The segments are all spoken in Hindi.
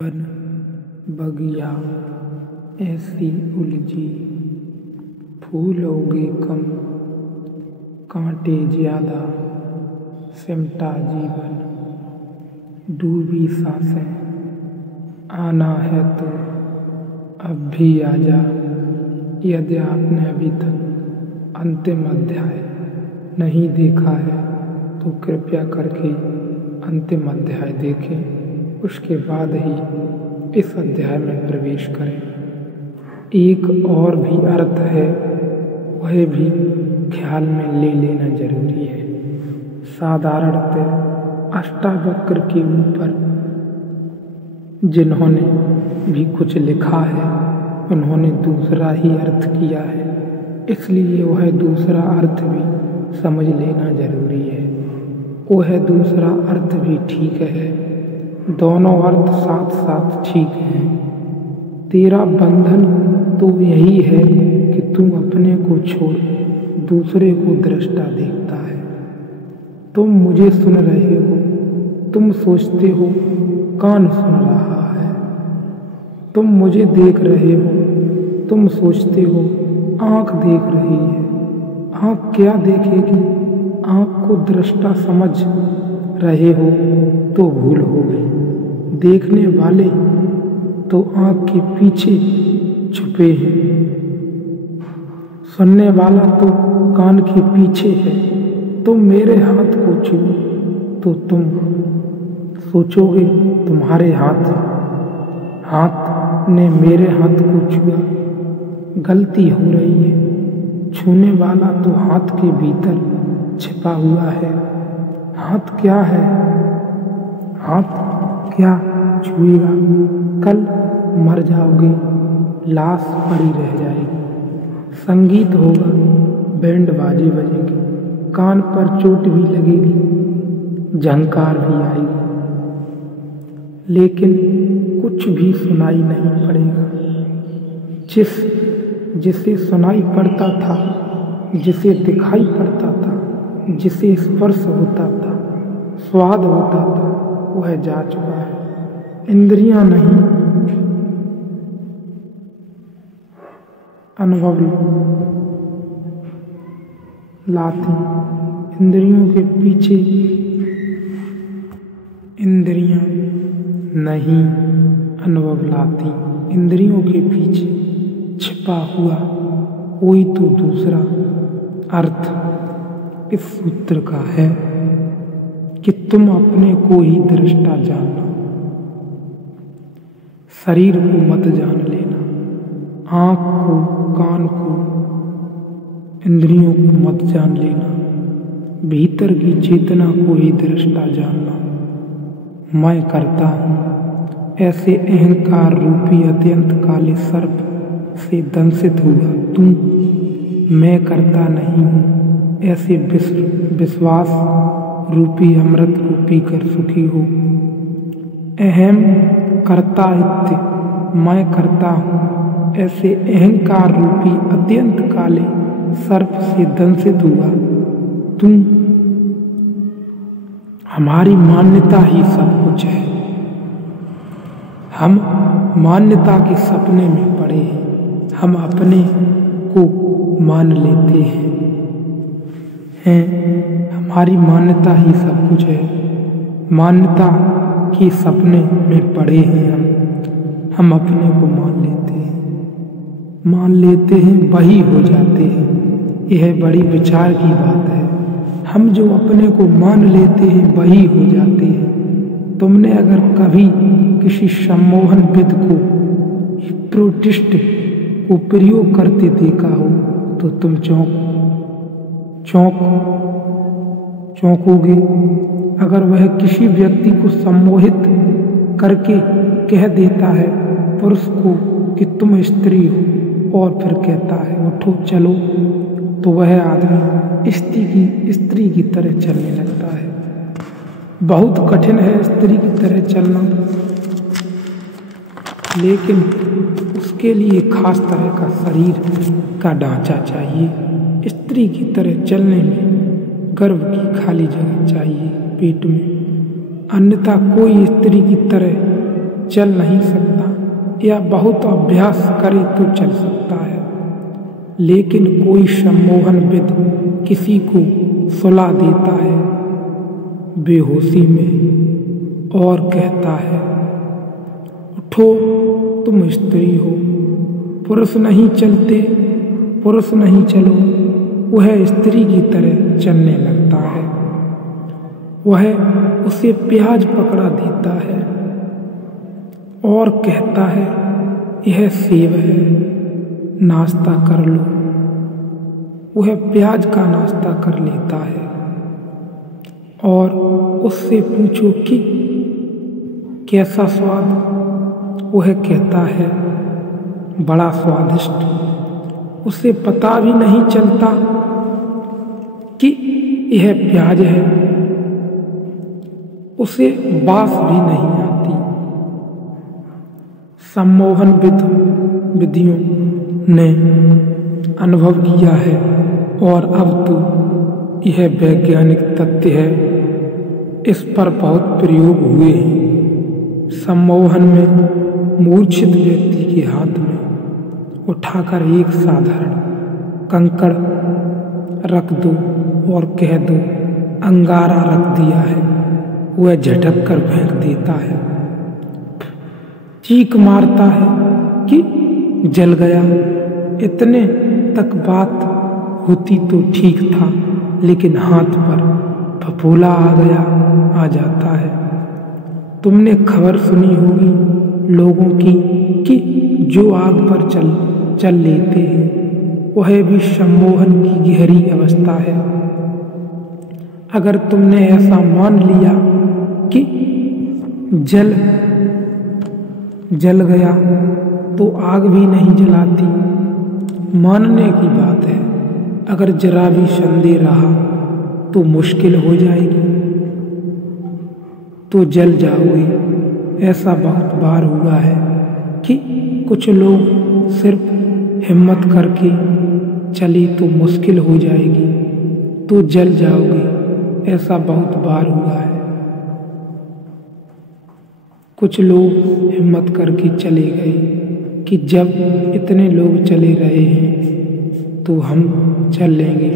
वन बगिया ऐसी उलझी, फूल उगे कम, कांटे ज्यादा, सिमटा जीवन। डूबी सांसें, आना है तो अब भी आजा। यदि आपने अभी तक अंतिम अध्याय नहीं देखा है तो कृपया करके अंतिम अध्याय देखें, उसके बाद ही इस अध्याय में प्रवेश करें। एक और भी अर्थ है, वह भी ख्याल में ले लेना जरूरी है। साधारणतः अष्टावक्र के ऊपर जिन्होंने भी कुछ लिखा है उन्होंने दूसरा ही अर्थ किया है, इसलिए वह दूसरा अर्थ भी समझ लेना जरूरी है। वह दूसरा अर्थ भी ठीक है, दोनों अर्थ साथ साथ ठीक हैं। तेरा बंधन तो यही है कि तू अपने को छोड़ दूसरे को दृष्टा देखता है। तुम मुझे सुन रहे हो, तुम सोचते हो कान सुन रहा है। तुम मुझे देख रहे हो, तुम सोचते हो आँख देख रही है। आँख क्या देखेगी? आँख को दृष्टा समझ रहे हो तो भूल हो गई। देखने वाले तो आँख के पीछे छुपे हैं, सुनने वाला तो कान के पीछे है। तुम मेरे हाथ को छुओ तो तुम सोचोगे तुम्हारे हाथ ने मेरे हाथ को छुआ, गलती हो रही है। छूने वाला तो हाथ के भीतर छिपा हुआ है। हाथ क्या है? हाथ क्या छुएगा? कल मर जाओगे, लाश पड़ी रह जाएगी। संगीत होगा, बैंड बाजे बजेंगे, कान पर चोट भी लगेगी, झंकार भी आएगी, लेकिन कुछ भी सुनाई नहीं पड़ेगा। जिसे सुनाई पड़ता था, जिसे दिखाई पड़ता था, जिसे स्पर्श होता था, स्वाद होता था, वह जा चुका है। इंद्रियां नहीं, अनुभव लाती। इंद्रियों के पीछे इंद्रियां नहीं अनुभव लाती। इंद्रियों के पीछे छिपा हुआ कोई तो दूसरा अर्थ इस सूत्र का है कि तुम अपने को ही दृष्टा जानना। शरीर को मत जान लेना, आँख को, कान को, इंद्रियों को मत जान लेना। भीतर की चेतना को ही दृष्टा जानना। मैं करता हूँ ऐसे अहंकार रूपी अत्यंत काले सर्प से दंशित हुआ तू। मैं करता नहीं हूँ ऐसे विश्वास रूपी अमृत को पीकर सुखी हो। अहम कर्ता इत्य मैं करता हूँ ऐसे अहंकार रूपी अत्यंत काले सर्प से दंशित हुआ तू। हमारी मान्यता ही सब कुछ है। हम मान्यता के सपने में पड़े हैं। हम अपने को मान लेते हैं। हमारी मान्यता ही सब कुछ है। मान्यता के सपने में पड़े हैं हम अपने को मान लेते हैं, वही हो जाते हैं। यह बड़ी विचार की बात है। हम जो अपने को मान लेते हैं वही हो जाते हैं। तुमने अगर कभी किसी सम्मोहन विद को, हिप्नोटिस्ट को प्रयोग करते देखा हो तो तुम चौंकोगे। अगर वह किसी व्यक्ति को सम्मोहित करके कह देता है पुरुष को कि तुम स्त्री हो और फिर कहता है उठो चलो, तो वह आदमी स्त्री की तरह चलने लगता है। बहुत कठिन है स्त्री की तरह चलना, लेकिन उसके लिए खास तरह का शरीर का ढांचा चाहिए। स्त्री की तरह चलने में गर्भ की खाली जगह चाहिए पेट में, अन्यथा कोई स्त्री की तरह चल नहीं सकता, या बहुत अभ्यास करे तो चल सकता है। लेकिन कोई सम्मोहनविद किसी को सुला देता है बेहोशी में और कहता है, उठो, तुम स्त्री हो, पुरुष नहीं चलते, पुरुष नहीं चलो। वह स्त्री की तरह चलने लगता है। वह उसे प्याज पकड़ा देता है और कहता है, यह सेब है, नाश्ता कर लो। वह प्याज का नाश्ता कर लेता है और उससे पूछो कि कैसा स्वाद। वह कहता है, बड़ा स्वादिष्ट। उसे पता भी नहीं चलता कि यह प्याज है। उसे बास भी नहीं आती। सम्मोहन विधियों ने अनुभव किया है और अब तो यह वैज्ञानिक तथ्य है, इस पर बहुत प्रयोग हुए हैं। सम्मोहन में मूर्छित व्यक्ति के हाथ में उठाकर एक साधारण कंकड़ रख दो और कह दो, अंगारा रख दिया है। वह झटक कर फेंक देता है, चीख मारता है कि जल गया। इतने तक बात होती तो ठीक था, लेकिन हाथ पर फफूला आ जाता है। तुमने खबर सुनी होगी लोगों की कि जो आग पर चल लेते हैं, वह भी सम्मोहन की गहरी अवस्था है। अगर तुमने ऐसा मान लिया कि जल गया तो आग भी नहीं जलाती, मानने की बात है। अगर जरा भी संदेह रहा तो मुश्किल हो जाएगी, तो जल जाओगे। ऐसा बहुत बार हुआ है कि कुछ लोग सिर्फ हिम्मत करके चले तो मुश्किल हो जाएगी, तो जल जाओगे। ऐसा बहुत बार हुआ है। कुछ लोग हिम्मत करके चले गए कि जब इतने लोग चले रहे हैं तो हम चल लेंगे,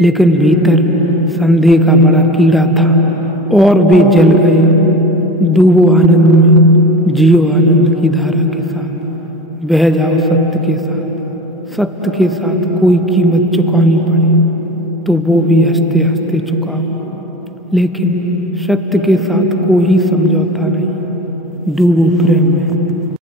लेकिन भीतर संदेह का बड़ा कीड़ा था और वे जल गए। डूबो आनंद में, जियो आनंद की धारा के साथ, बह जाओ सत्य के साथ। सत्य के साथ कोई कीमत चुकानी पड़े तो वो भी हंसते हंसते चुकाओ, लेकिन सत्य के साथ कोई समझौता नहीं। डूबो प्रेम में।